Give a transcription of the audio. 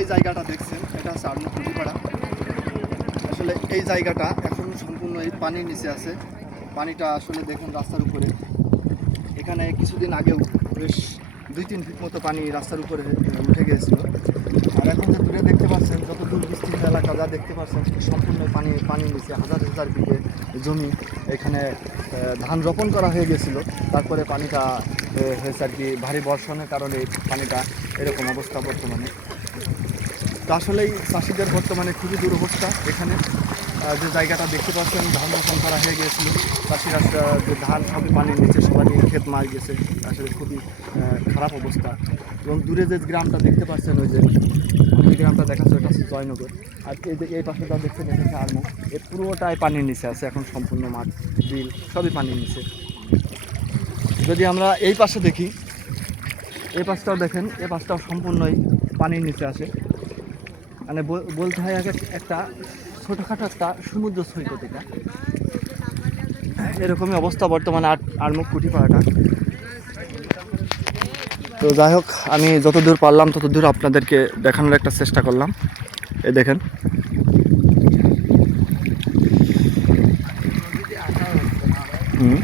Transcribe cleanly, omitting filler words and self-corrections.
এই জায়গাটা দেখছেন, এটা হচ্ছে আরমুখ কুটিপাড়া। আসলে এই জায়গাটা এখন সম্পূর্ণ এই পানির নিচে আছে। পানিটা আসলে দেখুন রাস্তার উপরে। এখানে কিছুদিন আগেও বেশ 2-3 ফিট মতো পানি রাস্তার উপরে উঠে গিয়েছিল। আর এখন যে দূরে দেখতে পাচ্ছেন, যত দূর বিস্তীর্ণ এলাকা যা দেখতে পাচ্ছেন সম্পূর্ণ পানির নিচে হাজার হাজার বিঘে জমি। এখানে ধান রোপণ করা হয়ে গেছিল, তারপরে পানিটা হয়েছে আর কি ভারী বর্ষণের কারণে পানিটা এরকম অবস্থা বর্তমানে। তো আসলেই চাষিদের বর্তমানে খুবই দুরবস্থা। এখানে যে জায়গাটা দেখতে পাচ্ছেন ধান রোপণ করা হয়ে গিয়েছিল, চাষিরা যে ধান সবই পানির নিচে, সবারই ক্ষেত মার গেছে। আসলে খুবই খারাপ অবস্থা। এবং দূরে যে গ্রামটা দেখতে পাচ্ছেন, ওই যে গ্রামটা দেখাচ্ছে, ওটা হচ্ছে জয়নগর। আর এই যে এই পাশেটা দেখতে দেখেছে আরমুখ, এই পুরোটাই পানির নিচে আছে এখন, সম্পূর্ণ মাঠ বিল সবই পানির নিচে। যদি আমরা এই পাশে দেখি, এই পাশটাও দেখেন, এই পাশটাও সম্পূর্ণই পানির নিচে আসে। মানে বলতে হয় একটা ছোটোখাটো একটা সমুদ্র সৈকত এটা। এরকমই অবস্থা বর্তমানে আরমুখ কুটিপাড়াটা। তো যাই হোক, আমি যতদূর পারলাম ততদূর আপনাদেরকে দেখানোর একটা চেষ্টা করলাম। এই দেখেন, হুম।